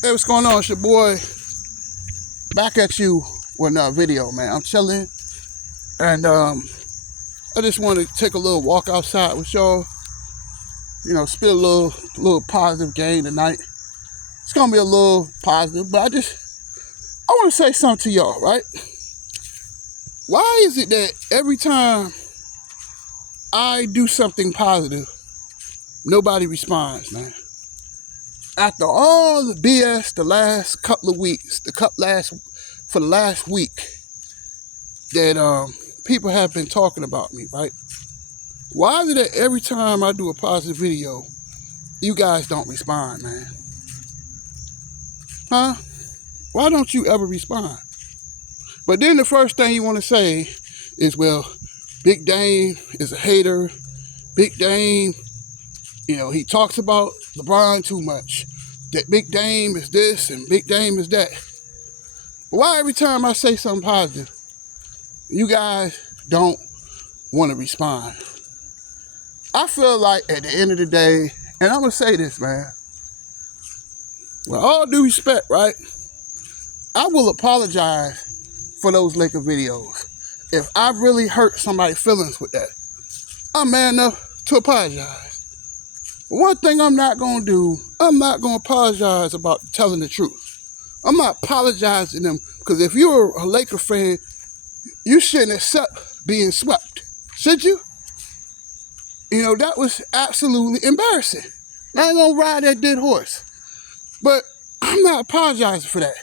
Hey, what's going on? It's your boy back at you with another video, man. I'm chilling, and I just want to take a little walk outside with y'all. You know, spit a little positive game tonight. It's gonna be a little positive, but I want to say something to y'all, right? Why is it that every time I do something positive, nobody responds, man? After all the BS the last couple of weeks, for the last week that people have been talking about me, right? Why is it that every time I do a positive video, you guys don't respond, man? Huh? Why don't you ever respond? But then the first thing you want to say is, well, Big Dame is a hater. Big Dame, he talks about LeBron too much. That Big Dame is this and Big Dame is that. But why every time I say something positive, you guys don't want to respond? I feel like at the end of the day, and I'm going to say this, man, with all due respect, right? I will apologize for those Laker videos. If I really hurt somebody's feelings with that, I'm man enough to apologize. But one thing I'm not going to do, I'm not going to apologize about telling the truth. I'm not apologizing to them, because if you're a Laker fan, you shouldn't accept being swept, should you? That was absolutely embarrassing. I ain't going to ride that dead horse. But I'm not apologizing for that.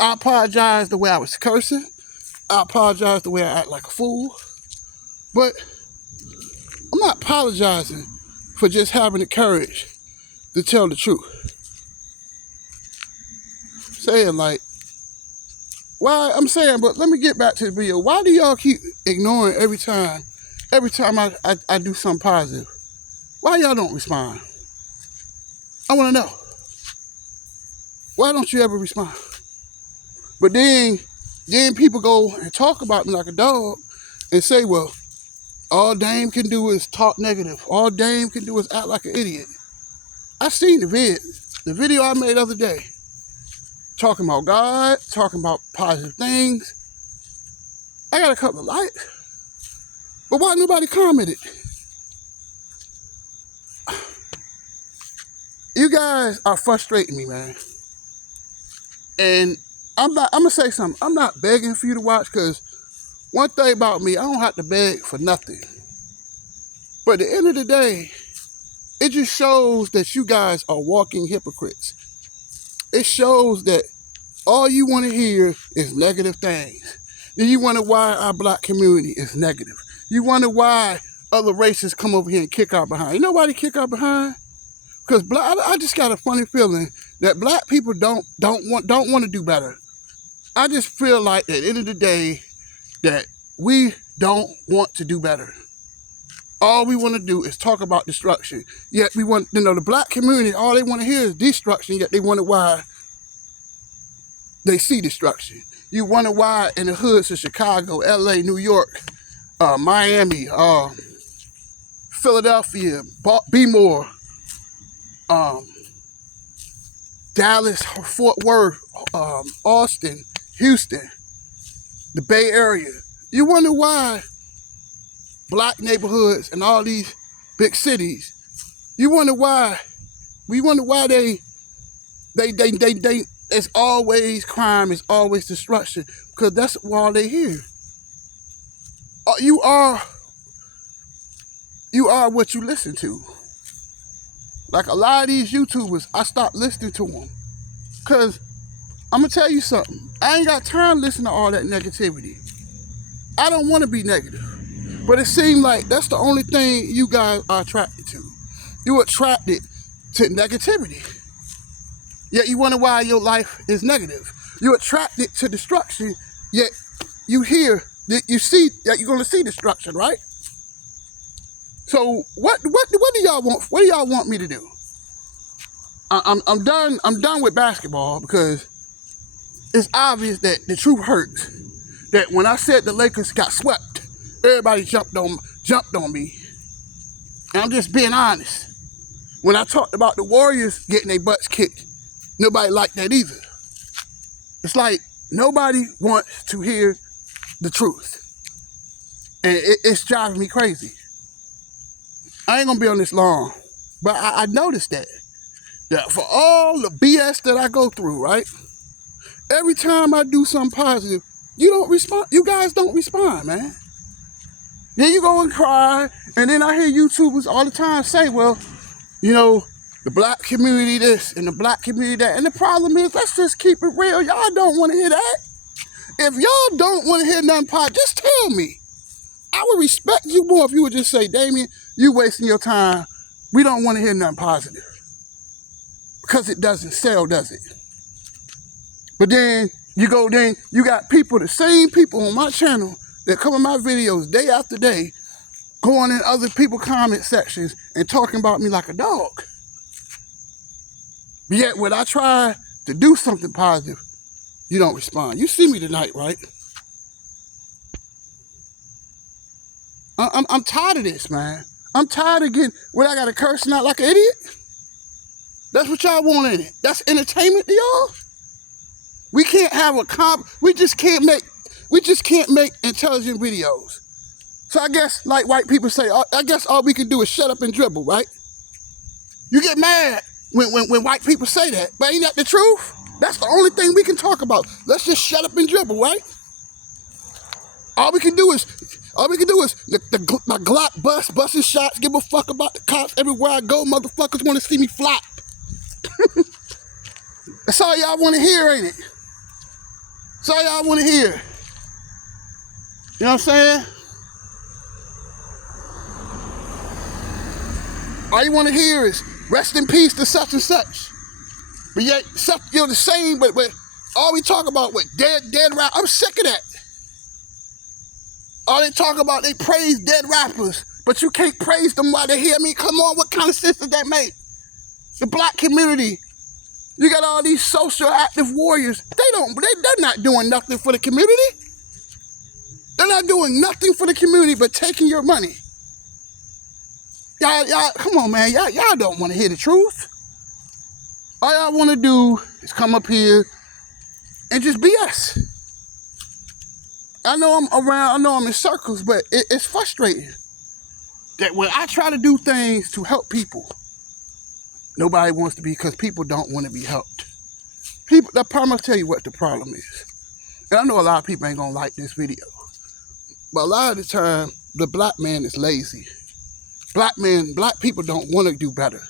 I apologize the way I was cursing. I apologize the way I act like a fool. But I'm not apologizing for just having the courage to tell the truth. But let me get back to the video. Why do y'all keep ignoring every time I do something positive? Why y'all don't respond? I want to know. Why don't you ever respond? But then people go and talk about me like a dog and say, well, all Dame can do is talk negative. All Dame can do is act like an idiot. I seen the video I made the other day, talking about God, talking about positive things. I got a couple of likes, but why nobody commented? You guys are frustrating me, man. And I'm gonna say something. I'm not begging for you to watch, because one thing about me, I don't have to beg for nothing. But at the end of the day, it just shows that you guys are walking hypocrites. It shows that all you want to hear is negative things. Then you wonder why our black community is negative. You wonder why other races come over here and kick our behind. You know why they kick our behind? Because I just got a funny feeling that black people don't want to do better. I just feel like at the end of the day that we don't want to do better. All we want to do is talk about destruction. Yet we want, the black community, all they want to hear is destruction, yet they wonder why they see destruction. You wonder why in the hoods of Chicago, LA, New York, Miami, Philadelphia, Baltimore, Dallas, Fort Worth, Austin, Houston, the Bay Area. You wonder why black neighborhoods and all these big cities, we wonder why it's always crime, it's always destruction, because that's all they hear. You are what you listen to. Like a lot of these YouTubers, I stopped listening to them. Because I'm going to tell you something. I ain't got time to listen to all that negativity. I don't want to be negative. But it seems like that's the only thing you guys are attracted to. You're attracted to negativity. Yet you wonder why your life is negative. You're attracted to destruction, yet you see that you're going to see destruction, right? So what do y'all want? What do y'all want me to do? I'm done with basketball, because it's obvious that the truth hurts. That when I said the Lakers got swept, everybody jumped on me. And I'm just being honest. When I talked about the Warriors getting their butts kicked, Nobody like that either. It's like nobody wants to hear the truth. And it's driving me crazy. I ain't gonna be on this long, but I noticed that for all the BS that I go through, right? Every time I do something positive, you don't respond. You guys don't respond, man. Then you go and cry, and then I hear YouTubers all the time say, well, you know, the black community this and the black community that. And the problem is, let's just keep it real. Y'all don't want to hear that. If y'all don't want to hear nothing positive, just tell me. I would respect you more if you would just say, Damien, you wasting your time. We don't want to hear nothing positive. Because it doesn't sell, does it? But then you got people, the same people on my channel that come in my videos day after day, going in other people's comment sections and talking about me like a dog. But yet when I try to do something positive, you don't respond. You see me tonight, right? I'm tired of this, man. I'm tired of getting, I got to cursing out like an idiot? That's what y'all want in it. That's entertainment to y'all? We can't have we just can't make intelligent videos. So I guess, like white people say, I guess all we can do is shut up and dribble, right? You get mad when white people say that, but ain't that the truth? That's the only thing we can talk about. Let's just shut up and dribble, right? All we can do is my Glock busting shots, give a fuck about the cops everywhere I go. Motherfuckers want to see me flop. That's all y'all want to hear, ain't it? That's all y'all want to hear. You know what I'm saying? All you want to hear is rest in peace to such and such. But yet, you're the same, but all we talk about with dead rap. I'm sick of that. All they talk about, they praise dead rappers, but you can't praise them while they're here. I mean, come on, what kind of sense does that make? The black community, you got all these social active warriors. They're not doing nothing for the community. They're not doing nothing for the community but taking your money. Y'all, come on, man. Y'all don't want to hear the truth. All y'all want to do is come up here and just BS. I know I'm in circles, but it's frustrating that when I try to do things to help people, nobody wants to be, because people don't want to be helped. I promise tell you what the problem is. And I know a lot of people ain't gonna like this video, but a lot of the time, the black man is lazy. Black people don't want to do better.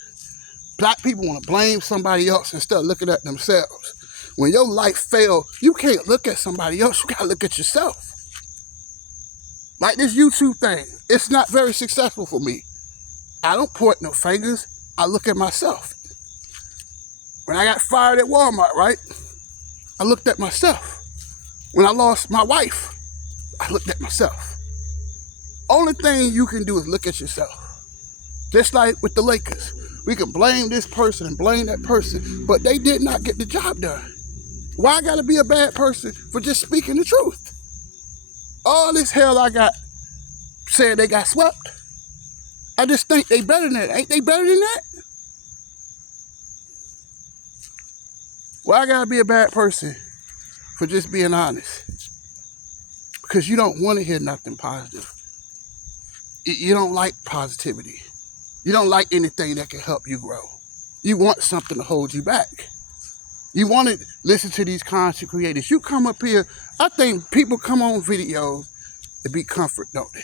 Black people want to blame somebody else instead of looking at themselves. When your life failed, you can't look at somebody else, you gotta look at yourself. Like this YouTube thing, it's not very successful for me. I don't point no fingers, I look at myself. When I got fired at Walmart, right? I looked at myself. When I lost my wife, I looked at myself. Only thing you can do is look at yourself. Just like with the Lakers. We can blame this person and blame that person, but they did not get the job done. Why I gotta be a bad person for just speaking the truth? All this hell I got saying they got swept. I just think they better than that. Ain't they better than that? Why I gotta be a bad person for just being honest? Because you don't want to hear nothing positive. You don't like positivity. You don't like anything that can help you grow. You want something to hold you back. You want to listen to these content creators. You come up here, I think people come on videos to be comfort, don't they?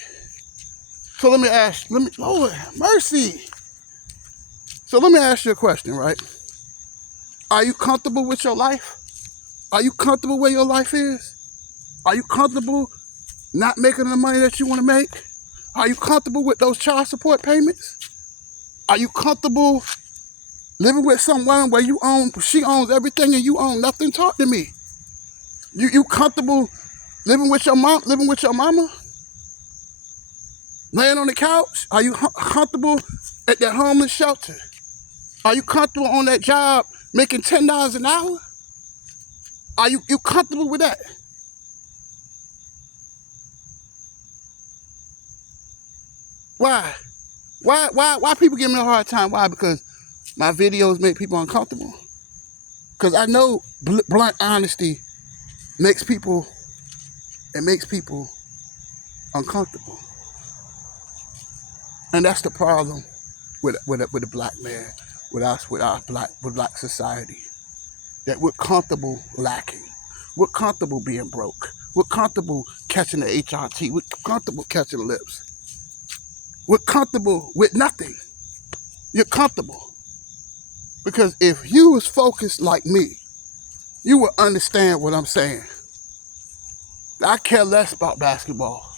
So Lord, mercy. So let me ask you a question, right? Are you comfortable with your life? Are you comfortable where your life is? Are you comfortable not making the money that you want to make? Are you comfortable with those child support payments? Are you comfortable living with someone where she owns everything and you own nothing? Talk to me. You comfortable living with your mama? Laying on the couch? Are you comfortable at that homeless shelter? Are you comfortable on that job making $10 an hour? Are you comfortable with that? Why? Why people give me a hard time? Why? Because my videos make people uncomfortable. Because I know blunt honesty makes people uncomfortable. And that's the problem with the black man, with black society. That we're comfortable lacking. We're comfortable being broke. We're comfortable catching the HRT. We're comfortable catching lips. We're comfortable with nothing. You're comfortable. Because if you was focused like me, you would understand what I'm saying. I care less about basketball.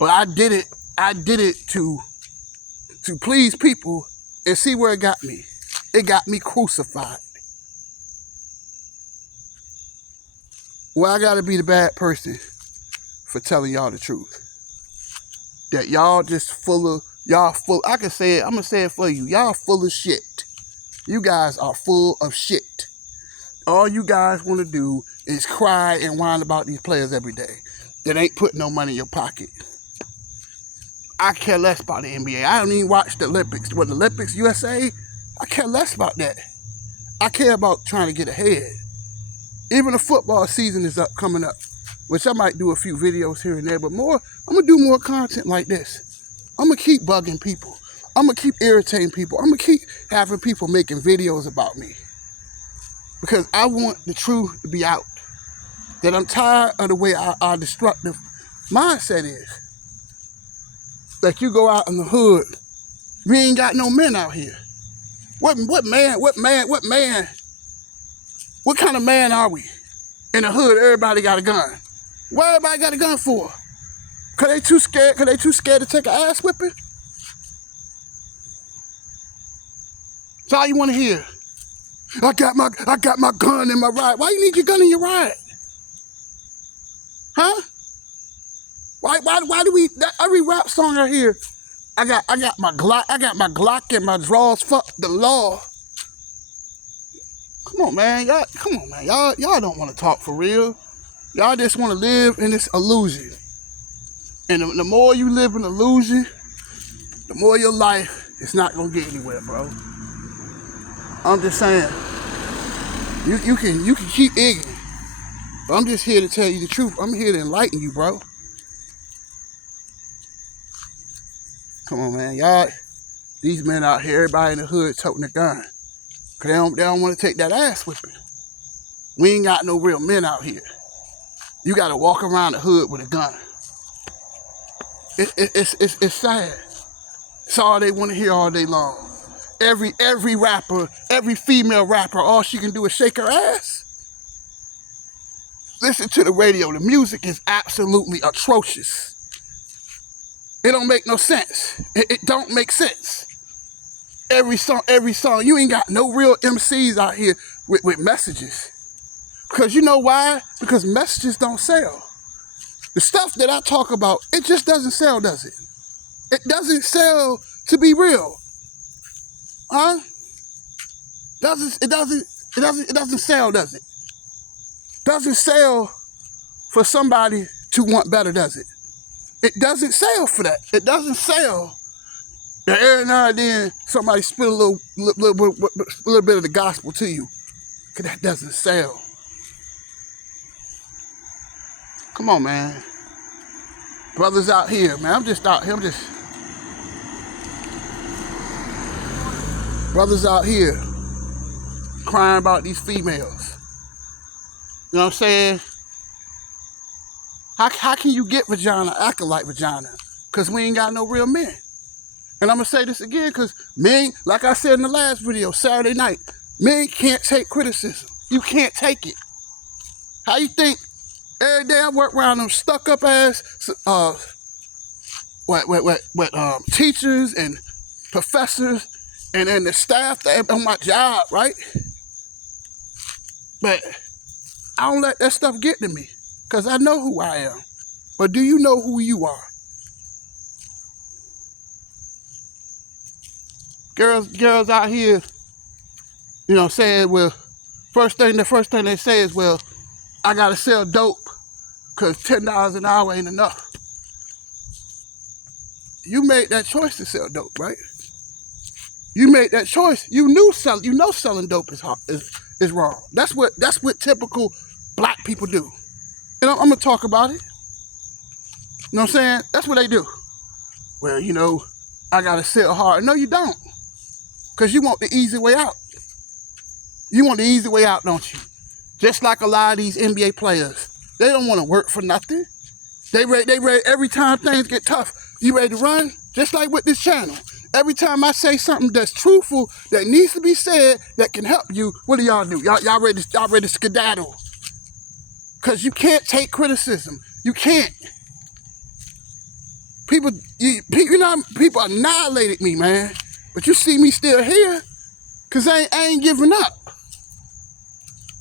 But I did it to please people and see where it got me. It got me crucified. Well, I gotta be the bad person for telling y'all the truth. That y'all just I can say it, I'm gonna say it for you. Y'all full of shit. You guys are full of shit. All you guys wanna do is cry and whine about these players every day that ain't putting no money in your pocket. I care less about the NBA. I don't even watch the Olympics. What, the Olympics, USA? I care less about that. I care about trying to get ahead. Even the football season is coming up, which I might do a few videos here and there, but I'm gonna do more content like this. I'm gonna keep bugging people. I'm gonna keep irritating people. I'm gonna keep having people making videos about me. Because I want the truth to be out. That I'm tired of the way our destructive mindset is. Like you go out in the hood, we ain't got no men out here. What man? What kind of man are we? In the hood, everybody got a gun. What everybody got a gun for? Cause they too scared to take an ass whipping? That's all you wanna hear. I got my gun in my ride. Why you need your gun in your ride? Huh? Why do we, every rap song I hear, I got my Glock in my drawers, fuck the law. Come on, man, y'all don't want to talk for real. Y'all just want to live in this illusion. And the more you live in illusion, the more your life is not gonna get anywhere, bro. I'm just saying, you can keep ignorant, but I'm just here to tell you the truth. I'm here to enlighten you, bro. Come on, man, y'all. These men out here, everybody in the hood toting a gun. Cause they don't want to take that ass whipping. We ain't got no real men out here. You gotta walk around the hood with a gun. It's sad. It's all they want to hear all day long. Every rapper, every female rapper, all she can do is shake her ass. Listen to the radio. The music is absolutely atrocious. It don't make no sense. It don't make sense. Every song, you ain't got no real MCs out here with messages. Because you know why? Because messages don't sell. The stuff that I talk about, it just doesn't sell, does it? It doesn't sell to be real. Huh? It doesn't sell, does it? Doesn't sell for somebody to want better, does it? It doesn't sell for that. It doesn't sell. Now, every now and then, somebody spit a little bit of the gospel to you. Because that doesn't sell. Come on, man. Brothers out here, man. Brothers out here crying about these females. You know what I'm saying? How can you get vagina acting like vagina? Because we ain't got no real men. And I'm going to say this again because men, like I said in the last video, Saturday night, men can't take criticism. You can't take it. How you think every day I work around them stuck up ass teachers and professors and then the staff on my job, right? But I don't let that stuff get to me because I know who I am. But do you know who you are? Girls out here, you know, saying, well, the first thing they say is, well, I gotta sell dope because $10 an hour ain't enough. You made that choice to sell dope, right? You made that choice. You know selling dope is hard, is wrong. That's what typical black people do. And I'm gonna talk about it. You know what I'm saying? That's what they do. Well, I gotta sell hard. No, you don't. Because you want the easy way out. You want the easy way out, don't you? Just like a lot of these NBA players. They don't want to work for nothing. They ready every time things get tough. You ready to run? Just like with this channel. Every time I say something that's truthful, that needs to be said, that can help you, what do y'all do? Y'all ready to skedaddle. Because you can't take criticism. You can't. People annihilated me, man. But you see me still here, because I ain't giving up.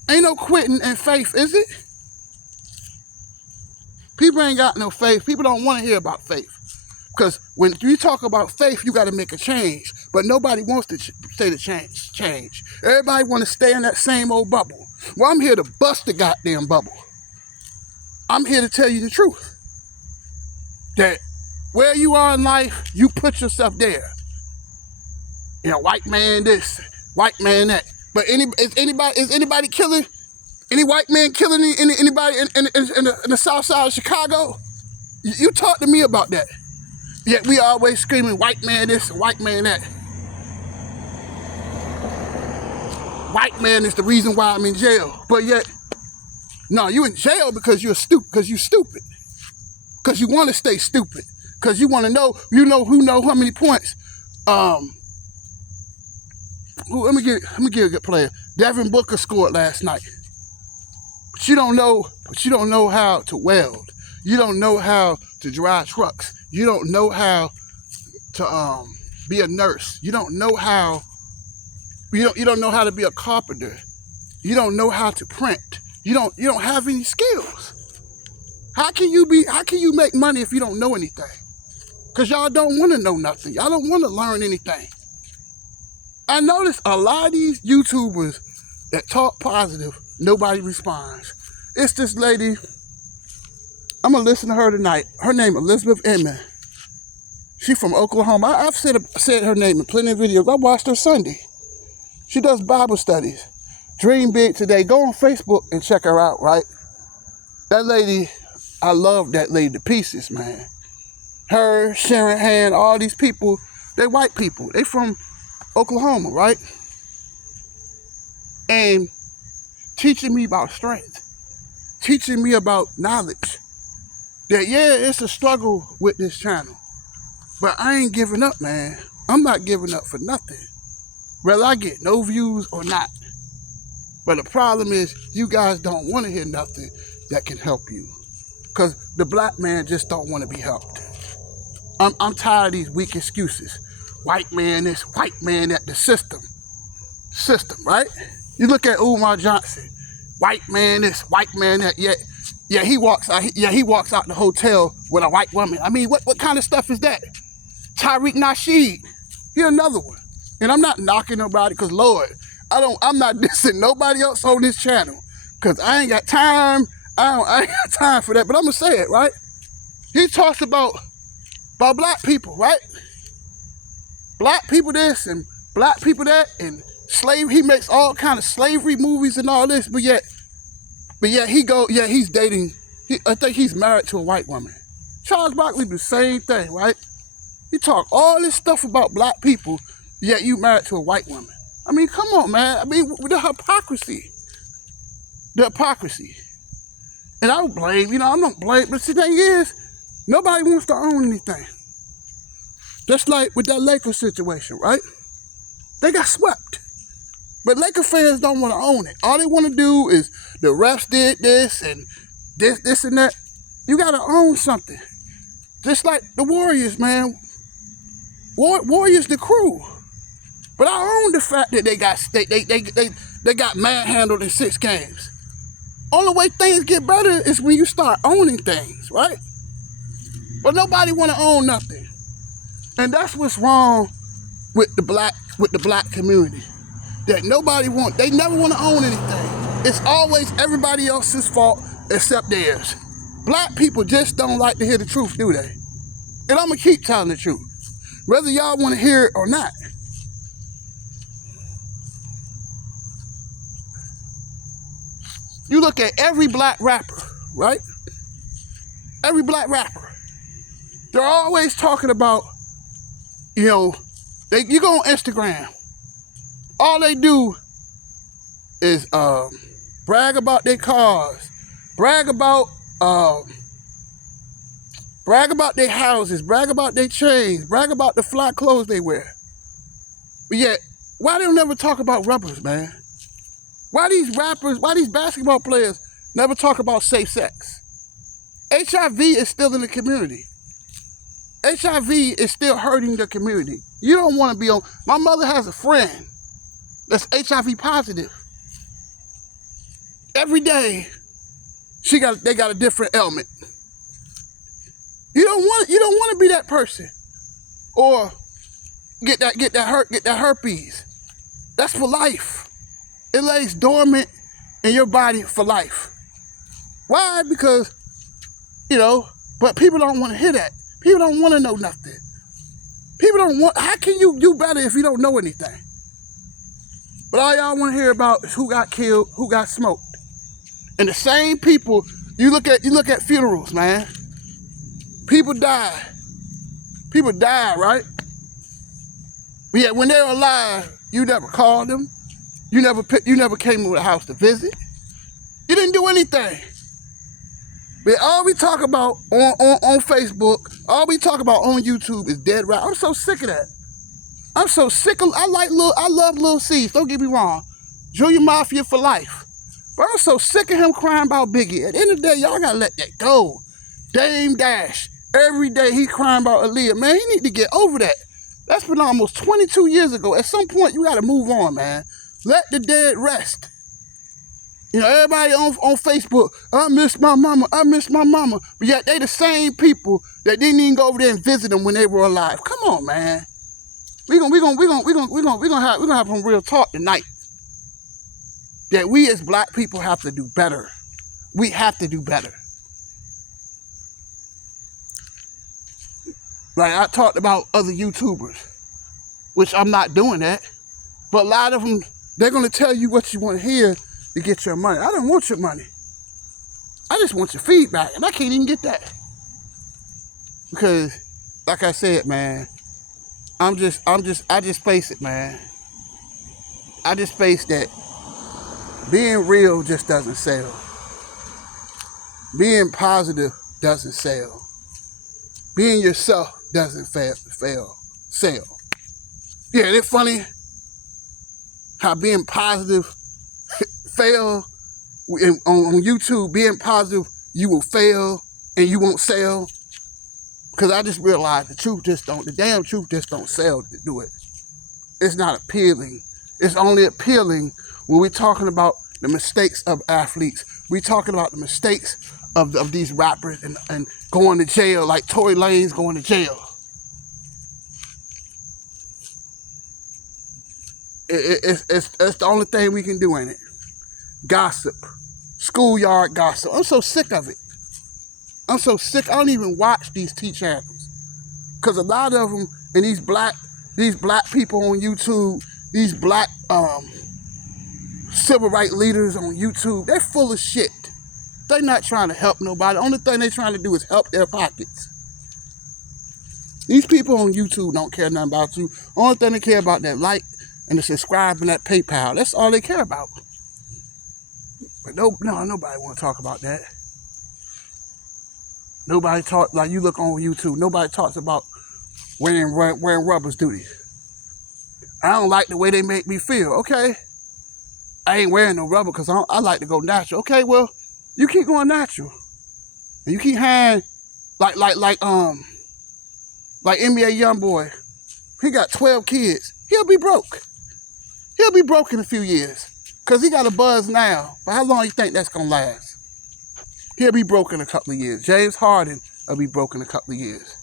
Ain't no quitting in faith, is it? People ain't got no faith. People don't want to hear about faith. Because when you talk about faith, you got to make a change. But nobody wants to say the change. Everybody want to stay in that same old bubble. Well, I'm here to bust the goddamn bubble. I'm here to tell you the truth. That where you are in life, you put yourself there. White man this, white man that. But is anybody killing? Any white man killing anybody in the south side of Chicago? You talk to me about that. Yet we always screaming, white man this, white man that. White man is the reason why I'm in jail. But yet, no, you in jail because you're stupid. Because you stupid. Because you want to stay stupid. Because you want to know, who know how many points. Let me give a good player. Devin Booker scored last night. But you don't know how to weld. You don't know how to drive trucks. You don't know how to be a nurse. You don't know how to be a carpenter. You don't know how to print. You don't have any skills. How can you make money if you don't know anything? Because y'all don't want to know nothing. Y'all don't want to learn anything. I noticed a lot of these YouTubers that talk positive, nobody responds. It's this lady, I'm going to listen to her tonight. Her name is Elizabeth Inman. She from Oklahoma. I've said her name in plenty of videos. I watched her Sunday. She does Bible studies. Dream big today. Go on Facebook and check her out, right? That lady, I love that lady to pieces, man. Her, Sharon Hand, all these people, they white people. They from Oklahoma, right? And teaching me about strength. Teaching me about knowledge. That, yeah, it's a struggle with this channel. But I ain't giving up, man. I'm not giving up for nothing. Whether I get no views or not. But the problem is, you guys don't want to hear nothing that can help you. Because the black man just don't want to be helped. I'm tired of these weak excuses. White man this, white man that, the system. System, right? You look at Umar Johnson. White man this, white man that, yeah, he walks out the hotel with a white woman. I mean, what kind of stuff is that? Tariq Nasheed, he another one. And I'm not knocking nobody, because Lord, I'm not dissing nobody else on this channel. Because I ain't got time. I ain't got time for that, but I'm going to say it, right? He talks about black people, right? Black people this and black people that, and he makes all kind of slavery movies and all this, but yet he's dating, I think he's married to a white woman. Charles Barkley, the same thing, right? He talk all this stuff about black people, yet you married to a white woman. I mean, come on, man. I mean, the hypocrisy. The hypocrisy. And I don't blame, I don't blame, but the thing is, nobody wants to own anything. Just like with that Lakers situation, right? They got swept. But Laker fans don't want to own it. All they want to do is, the refs did this and this and that. You got to own something. Just like the Warriors, man. Warriors the crew. But I own the fact that they got manhandled in 6 games. Only way things get better is when you start owning things, right? But nobody want to own nothing. And that's what's wrong with the black community. That they never want to own anything. It's always everybody else's fault except theirs. Black people just don't like to hear the truth, do they? And I'm going to keep telling the truth. Whether y'all want to hear it or not. You look at every black rapper, right? Every black rapper. They're always talking about, you know, you go on Instagram. All they do is brag about their cars, brag about their houses, brag about their chains, brag about the fly clothes they wear. But yet, why they don't never talk about rubbers, man? Why these rappers, why these basketball players never talk about safe sex? HIV is still in the community. HIV is still hurting the community. You don't want to be on. My mother has a friend that's HIV positive. Every day, they got a different ailment. You don't want to be that person, or get that herpes. That's for life. It lays dormant in your body for life. Why? Because, but people don't want to hear that. People don't want to know nothing. How can you do better if you don't know anything? But all y'all want to hear about is who got killed, who got smoked. And the same people, you look at funerals, man. People die. People die, right? But yet when they're alive, you never called them. You never came to the house to visit. You didn't do anything. But all we talk about on Facebook, all we talk about on YouTube is dead rap. I'm so sick of that. I'm so sick of. I love Lil C's. Don't get me wrong. Junior Mafia for life. But I'm so sick of him crying about Biggie. At the end of the day, y'all gotta let that go. Dame Dash. Every day he crying about Aaliyah. Man, he need to get over that. That's been almost 22 years ago. At some point, you gotta move on, man. Let the dead rest. Everybody on Facebook, I miss my mama, I miss my mama. But yet they the same people that didn't even go over there and visit them when they were alive. Come on, man. We're gonna have some real talk tonight. That we as black people have to do better. We have to do better. Like I talked about other YouTubers, which I'm not doing that. But a lot of them, they're gonna tell you what you want to hear to get your money. I don't want your money. I just want your feedback, and I can't even get that. Because, like I said, man, I just face it, man. I just face that being real just doesn't sell. Being positive doesn't sell. Being yourself doesn't sell. Yeah, it's funny how being positive fail on YouTube. Being positive, you will fail and you won't sell. Because I just realized the damn truth just don't sell to do it. It's not appealing. It's only appealing when we're talking about the mistakes of athletes. We're talking about the mistakes of these rappers and going to jail, like Tory Lanez going to jail. It's the only thing we can do, ain't it? Gossip. Schoolyard gossip. I'm so sick of it. I'm so sick. I don't even watch these T channels. Because a lot of them, and these black people on YouTube, these black civil rights leaders on YouTube, they're full of shit. They're not trying to help nobody. The only thing they're trying to do is help their pockets. These people on YouTube don't care nothing about you. Only thing they care about that like and the subscribe and that PayPal. That's all they care about. But nobody want to talk about that. Nobody talk, like you look on YouTube, nobody talks about wearing rubbers, do they? I don't like the way they make me feel. Okay, I ain't wearing no rubber because I like to go natural. Okay, well, you keep going natural. And you keep having, like NBA Youngboy, he got 12 kids. He'll be broke. He'll be broke in a few years because he got a buzz now. But how long do you think that's going to last? He'll be broke in a couple of years. James Harden will be broke in a couple of years.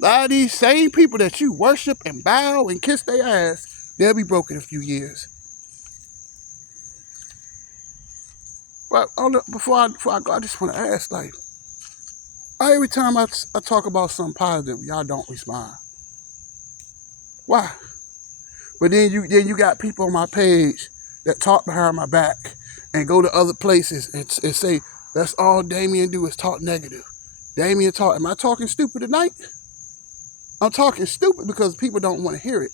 A lot of these same people that you worship and bow and kiss their ass, they'll be broke in a few years. But before I go, I just want to ask, like, every time I talk about something positive, y'all don't respond. Why? But then you got people on my page that talk behind my back and go to other places and say, that's all Damien do is talk negative. Damien talk, am I talking stupid tonight? I'm talking stupid because people don't want to hear it.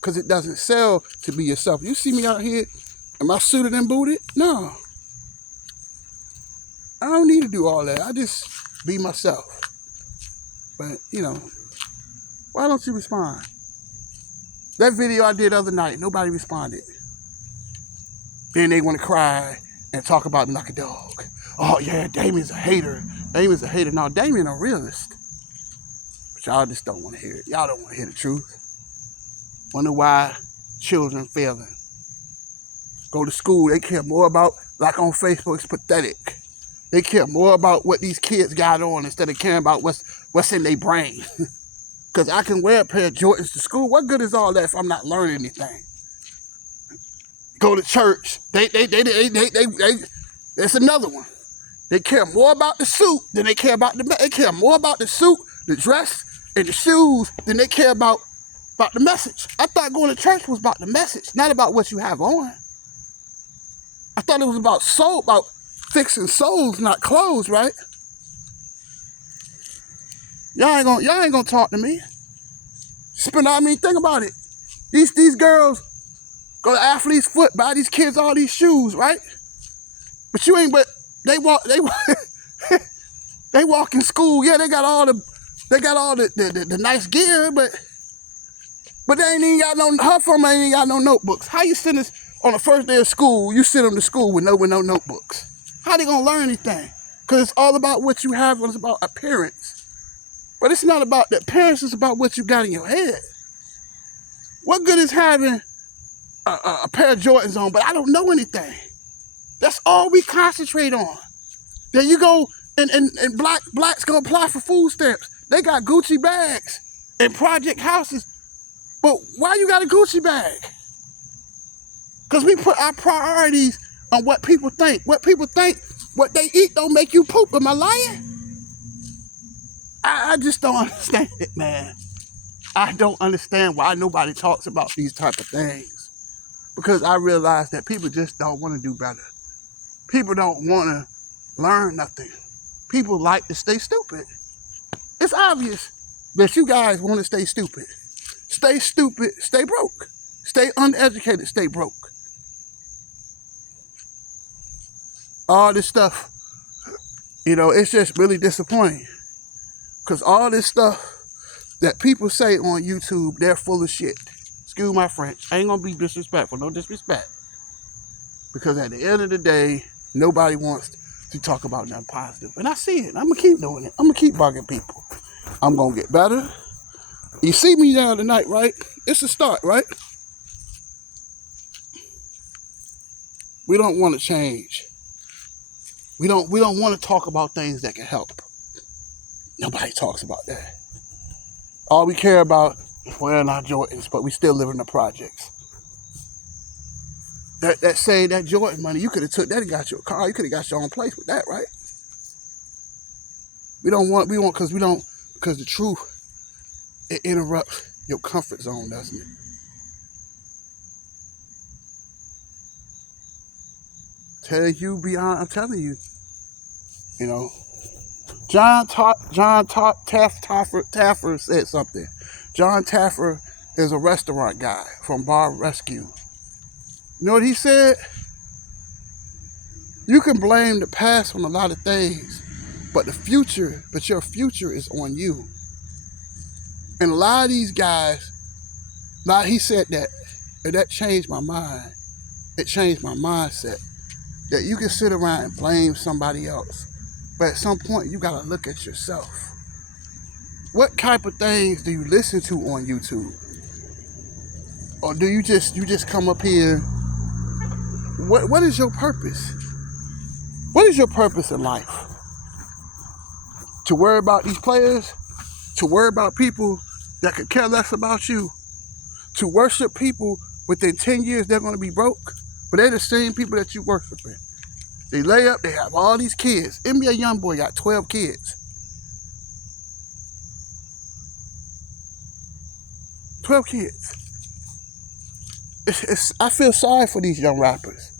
Because it doesn't sell to be yourself. You see me out here, am I suited and booted? No. I don't need to do all that. I just be myself. But, why don't you respond? That video I did the other night, nobody responded. Then they want to cry and talk about me like a dog. Oh, yeah, Damien's a hater. Damien's a hater. No, Damien a realist. But y'all just don't want to hear it. Y'all don't want to hear the truth. Wonder why children failing. Go to school, they care more about, like on Facebook, it's pathetic. They care more about what these kids got on instead of caring about what's in their brain. Because I can wear a pair of Jordans to school. What good is all that if I'm not learning anything? Go to church. That's another one. They care more about the suit than they care about they care more about the suit, the dress, and the shoes than they care about the message. I thought going to church was about the message, not about what you have on. I thought it was about soul, about fixing souls, not clothes, right? Y'all ain't gonna talk to me. Think about it. These girls go to Athlete's Foot, buy these kids all these shoes, right? But they walk they walk in school. Yeah, they got all the nice gear, but they ain't even got her from ain't even got no notebooks. How you send this on the first day of school? You send them to school with no notebooks. How they gonna learn anything? Because it's all about what you have. It's about appearance. But it's not about the appearance. It's about what you got in your head. What good is having a pair of Jordans on, but I don't know anything? That's all we concentrate on. Then you go and blacks gonna apply for food stamps. They got Gucci bags and project houses. But why you got a Gucci bag? Because we put our priorities on what people think. What people think, what they eat don't make you poop. Am I lying? I just don't understand it, man. I don't understand why nobody talks about these type of things. Because I realize that people just don't want to do better. People don't want to learn nothing. People like to stay stupid. It's obvious that you guys want to stay stupid. Stay stupid, stay broke. Stay uneducated, stay broke. All this stuff, it's just really disappointing. Because all this stuff that people say on YouTube, they're full of shit. Excuse my French. I ain't going to be disrespectful. No disrespect. Because at the end of the day, nobody wants to talk about nothing positive. And I see it. I'm going to keep doing it. I'm going to keep bugging people. I'm going to get better. You see me now tonight, right? It's a start, right? We don't want to change. We don't want to talk about things that can help. Nobody talks about that. All we care about is wearing our Jordans, but we still live in the projects. That Jordan money, you could have took that and got your car. You could have got your own place with that, right? Because the truth, it interrupts your comfort zone, doesn't it? I'm telling you, John Taffer said something. John Taffer is a restaurant guy from Bar Rescue. You know what he said? You can blame the past on a lot of things, but your future is on you. And a lot of these guys, he said that, and that changed my mind. It changed my mindset. That you can sit around and blame somebody else, but at some point you gotta look at yourself. What type of things do you listen to on YouTube? Or do you just come up here? What is your purpose? What is your purpose in life? To worry about these players? To worry about people that could care less about you? To worship people within 10 years they're gonna be broke? But they're the same people that you worshiping. They lay up, they have all these kids. NBA Youngboy got 12 kids. 12 kids. I feel sorry for these young rappers.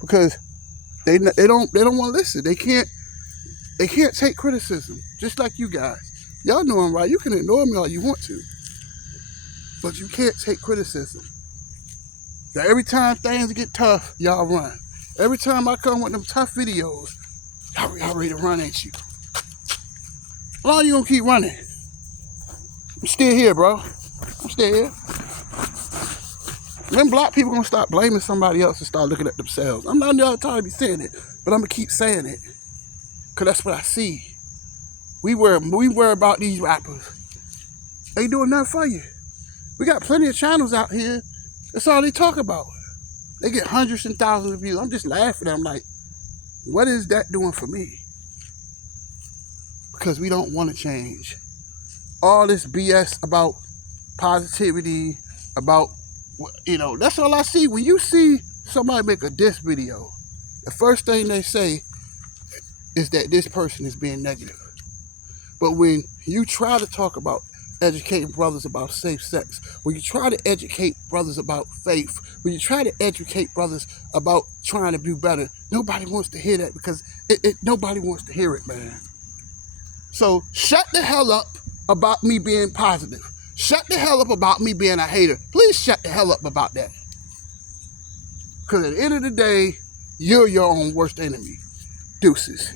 because they don't want to listen. They can't take criticism, just like you guys. Y'all know I'm right. You can ignore me all you want to, but you can't take criticism. Now, every time things get tough, y'all run. Every time I come with them tough videos, y'all ready to run, ain't you? How long you gonna keep running? I'm still here, bro. I'm still here. Them black people gonna stop blaming somebody else and start looking at themselves. I'm not tired to be saying it, but I'm gonna keep saying it, cause that's what I see. We worry about these rappers. They ain't doing nothing for you. We got plenty of channels out here. That's all they talk about. They get hundreds and thousands of views. I'm just laughing. I'm like, what is that doing for me? Because we don't want to change. All this BS about positivity, about, that's all I see. When you see somebody make a diss video, the first thing they say is that this person is being negative. But when you try to talk about educating brothers about safe sex, when you try to educate brothers about faith, when you try to educate brothers about trying to do better, nobody wants to hear that, because nobody wants to hear it, man. So shut the hell up about me being positive. Shut the hell up about me being a hater. Please shut the hell up about that. Because at the end of the day, you're your own worst enemy. Deuces.